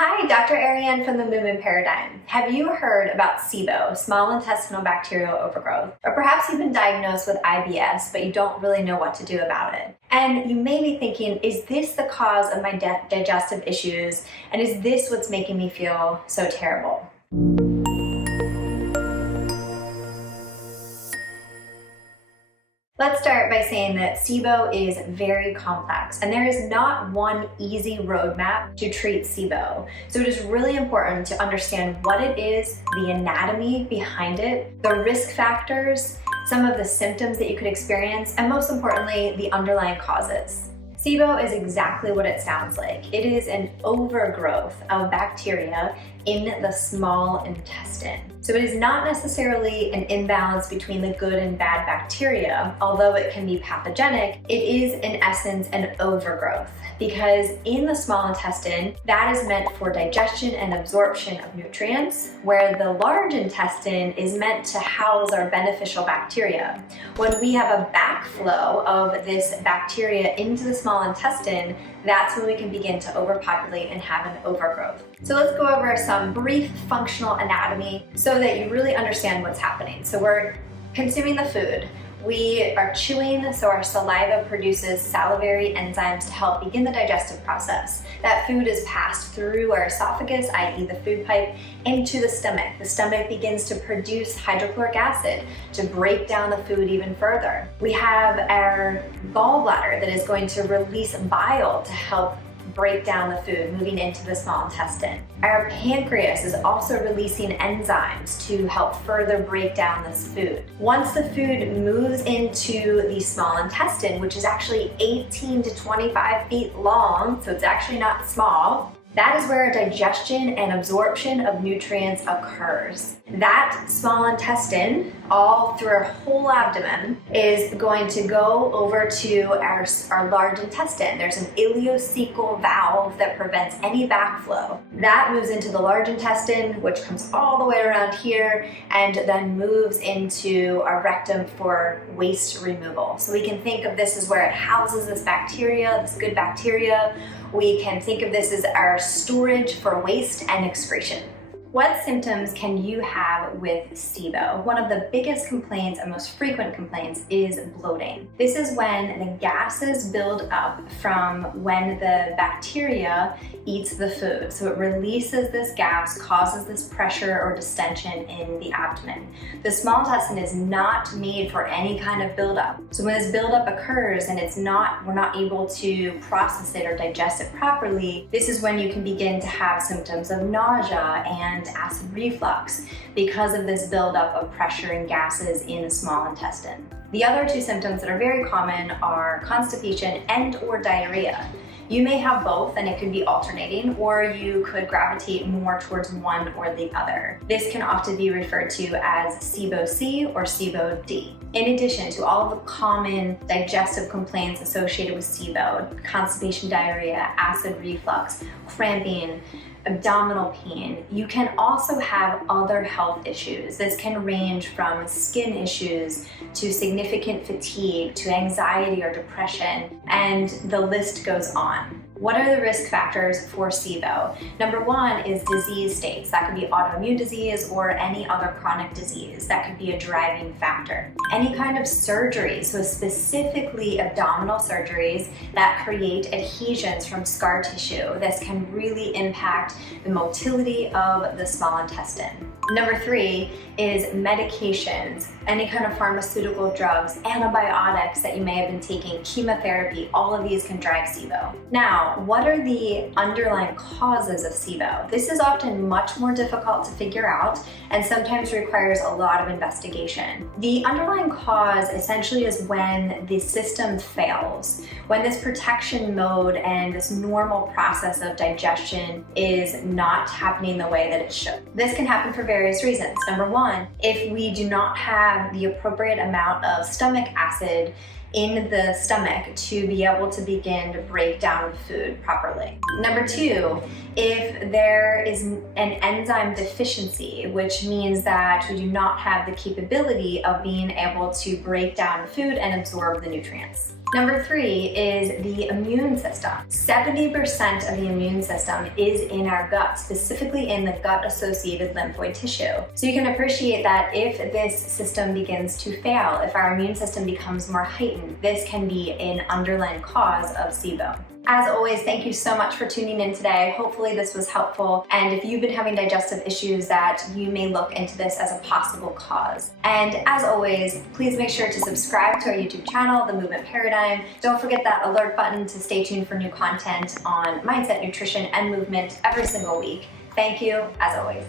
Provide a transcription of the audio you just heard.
Hi, Dr. Ariane from the Movement Paradigm. Have you heard about SIBO, small intestinal bacterial overgrowth? Or perhaps you've been diagnosed with IBS, but you don't really know what to do about it. And you may be thinking, is this the cause of my digestive issues? And is this what's making me feel so terrible? Let's start by saying that SIBO is very complex and there is not one easy roadmap to treat SIBO. So it is really important to understand what it is, the anatomy behind it, the risk factors, some of the symptoms that you could experience, and most importantly, the underlying causes. SIBO is exactly what it sounds like. It is an overgrowth of bacteria in the small intestine. So it is not necessarily an imbalance between the good and bad bacteria, although it can be pathogenic. It is in essence an overgrowth, because in the small intestine, that is meant for digestion and absorption of nutrients, where the large intestine is meant to house our beneficial bacteria. When we have a backflow of this bacteria into the small intestine, that's when we can begin to overpopulate and have an overgrowth. So let's go over some brief functional anatomy so that you really understand what's happening. So we're consuming the food. We are chewing, so our saliva produces salivary enzymes to help begin the digestive process. That food is passed through our esophagus, i.e. the food pipe, into the stomach. The stomach begins to produce hydrochloric acid to break down the food even further. We have our gallbladder that is going to release bile to help break down the food, moving into the small intestine. Our pancreas is also releasing enzymes to help further break down this food. Once the food moves into the small intestine, which is actually 18 to 25 feet long, so it's actually not small, that is where digestion and absorption of nutrients occurs. That small intestine, all through our whole abdomen, is going to go over to our large intestine. There's an ileocecal valve that prevents any backflow. That moves into the large intestine, which comes all the way around here, and then moves into our rectum for waste removal. So we can think of this as where it houses this bacteria, this good bacteria. We can think of this as our storage for waste and excretion. What symptoms can you have with SIBO? One of the biggest complaints and most frequent complaints is bloating. This is when the gases build up from when the bacteria eats the food. So it releases this gas, causes this pressure or distension in the abdomen. The small intestine is not made for any kind of buildup. So when this buildup occurs and we're not able to process it or digest it properly, this is when you can begin to have symptoms of nausea and acid reflux because of this buildup of pressure and gases in the small intestine. The other two symptoms that are very common are constipation and/or diarrhea. You may have both, and it could be alternating, or you could gravitate more towards one or the other. This can often be referred to as SIBO-C or SIBO-D. In addition to all of the common digestive complaints associated with SIBO, constipation, diarrhea, acid reflux, cramping, abdominal pain, you can also have other health issues. This can range from skin issues to significant fatigue to anxiety or depression, and the list goes on. What are the risk factors for SIBO? Number one is disease states. That could be autoimmune disease or any other chronic disease. That could be a driving factor. Any kind of surgery, so specifically abdominal surgeries that create adhesions from scar tissue. This can really impact the motility of the small intestine. Number three is medications, any kind of pharmaceutical drugs, antibiotics that you may have been taking, chemotherapy, all of these can drive SIBO. Now, what are the underlying causes of SIBO? This is often much more difficult to figure out and sometimes requires a lot of investigation. The underlying cause essentially is when the system fails, when this protection mode and this normal process of digestion is not happening the way that it should. This can happen for various reasons. Number one, if we do not have the appropriate amount of stomach acid in the stomach to be able to begin to break down food properly. Number two, if there is an enzyme deficiency, which means that we do not have the capability of being able to break down food and absorb the nutrients. Number 3 is the immune system. 70% of the immune system is in our gut, specifically in the gut-associated lymphoid tissue. So you can appreciate that if this system begins to fail, if our immune system becomes more heightened, this can be an underlying cause of SIBO. As always, thank you so much for tuning in today. Hopefully this was helpful. And if you've been having digestive issues, that you may look into this as a possible cause. And as always, please make sure to subscribe to our YouTube channel, The Movement Paradigm. Don't forget that alert button to stay tuned for new content on mindset, nutrition, and movement every single week. Thank you, as always.